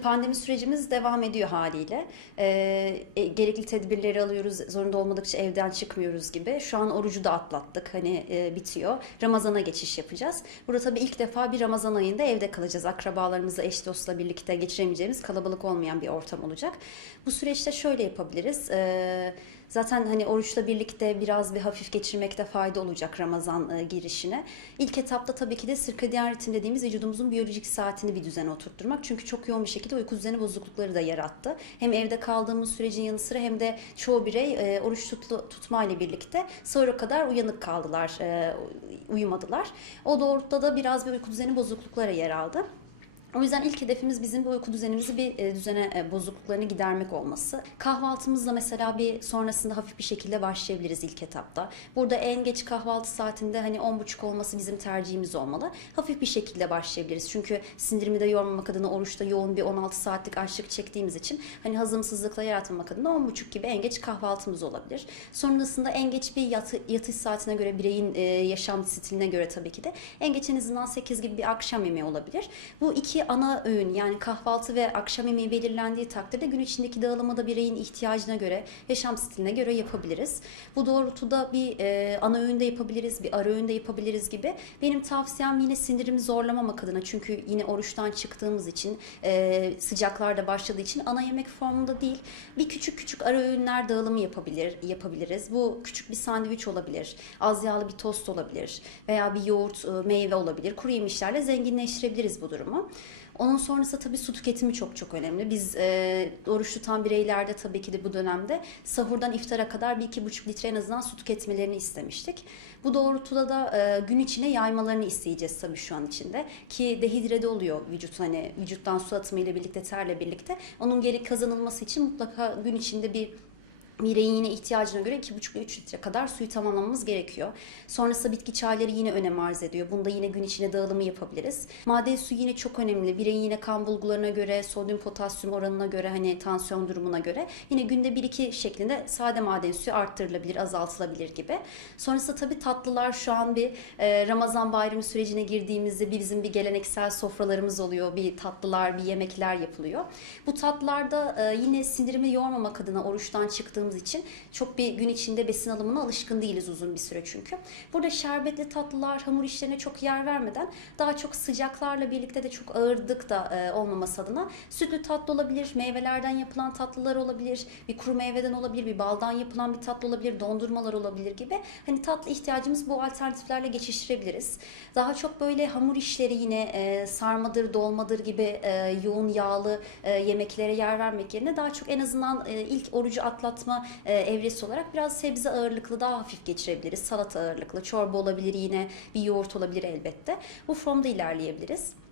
Pandemi sürecimiz devam ediyor haliyle. Ee, e, gerekli tedbirleri alıyoruz, zorunda olmadıkça evden çıkmıyoruz gibi. Şu an orucu da atlattık, hani e, bitiyor. Ramazana geçiş yapacağız. Burada tabii ilk defa bir Ramazan ayında evde kalacağız. Akrabalarımızla, eş dostla birlikte geçiremeyeceğimiz kalabalık olmayan bir ortam olacak. Bu süreçte şöyle yapabiliriz. Ee, Zaten hani oruçla birlikte biraz bir hafif geçirmekte fayda olacak Ramazan e, girişine. İlk etapta tabii ki de sirkadiyen ritim dediğimiz vücudumuzun biyolojik saatini bir düzene oturtturmak. Çünkü çok yoğun bir şekilde uyku düzeni bozuklukları da yarattı. Hem evde kaldığımız sürecin yanı sıra hem de çoğu birey e, oruç tutlu, tutma ile birlikte sahura kadar uyanık kaldılar, e, uyumadılar. O doğrultuda da biraz bir uyku düzeni bozukluklara yer aldı. O yüzden ilk hedefimiz bizim bu uyku düzenimizi bir e, düzene e, bozukluklarını gidermek olması. Kahvaltımızla mesela bir sonrasında hafif bir şekilde başlayabiliriz ilk etapta. Burada en geç kahvaltı saatinde hani 10.30 olması bizim tercihimiz olmalı. Hafif bir şekilde başlayabiliriz. Çünkü sindirimi de yormamak adına oruçta yoğun bir 16 saatlik açlık çektiğimiz için hani hazımsızlıkla yaratmamak adına 10.30 gibi en geç kahvaltımız olabilir. Sonrasında en geç bir yatı, yatış saatine göre bireyin e, yaşam stiline göre tabii ki de en geç en azından 8 gibi bir akşam yemeği olabilir. Bu iki ana öğün yani kahvaltı ve akşam yemeği belirlendiği takdirde gün içindeki dağılımı da bireyin ihtiyacına göre, yaşam stiline göre yapabiliriz. Bu doğrultuda bir e, ana öğün de yapabiliriz, bir ara öğün de yapabiliriz gibi. Benim tavsiyem yine sindirimi zorlamamak adına çünkü yine oruçtan çıktığımız için e, sıcaklar başladığı için ana yemek formunda değil bir küçük küçük ara öğünler dağılımı yapabilir yapabiliriz. Bu küçük bir sandviç olabilir, az yağlı bir tost olabilir veya bir yoğurt, e, meyve olabilir. Kuru yemişlerle zenginleştirebiliriz bu durumu. Onun sonrası tabii su tüketimi çok çok önemli. Biz e, oruç tutan bireylerde tabii ki de bu dönemde sahurdan iftara kadar bir iki buçuk litre en azından su tüketmelerini istemiştik. Bu doğrultuda da e, gün içine yaymalarını isteyeceğiz tabii şu an içinde. Ki dehidrate oluyor vücut hani vücuttan su atımı ile birlikte terle birlikte. Onun geri kazanılması için mutlaka gün içinde bir Bireyin yine ihtiyacına göre 2,5 3 litre kadar suyu tamamlamamız gerekiyor. Sonrasında bitki çayları yine önem arz ediyor. Bunda yine gün içine dağılımı yapabiliriz. Maden suyu yine çok önemli. Bireyin yine kan bulgularına göre, sodyum potasyum oranına göre, hani tansiyon durumuna göre yine günde 1-2 şeklinde sade maden suyu arttırılabilir, azaltılabilir gibi. Sonrasında tabii tatlılar şu an bir e, Ramazan bayramı sürecine girdiğimizde bir bizim bir geleneksel sofralarımız oluyor. Bir tatlılar, bir yemekler yapılıyor. Bu tatlılarda e, yine sindirimi yormamak adına oruçtan çıktığımız için çok bir gün içinde besin alımına alışkın değiliz uzun bir süre çünkü. Burada şerbetli tatlılar, hamur işlerine çok yer vermeden daha çok sıcaklarla birlikte de çok ağırlık da e, olmaması adına sütlü tatlı olabilir, meyvelerden yapılan tatlılar olabilir, bir kuru meyveden olabilir, bir baldan yapılan bir tatlı olabilir, dondurmalar olabilir gibi. Hani tatlı ihtiyacımız bu alternatiflerle geçiştirebiliriz. Daha çok böyle hamur işleri yine e, sarmadır, dolmadır gibi e, yoğun yağlı e, yemeklere yer vermek yerine daha çok en azından e, ilk orucu atlatma e, evresi olarak biraz sebze ağırlıklı daha hafif geçirebiliriz. Salata ağırlıklı, çorba olabilir yine, bir yoğurt olabilir elbette. Bu formda ilerleyebiliriz.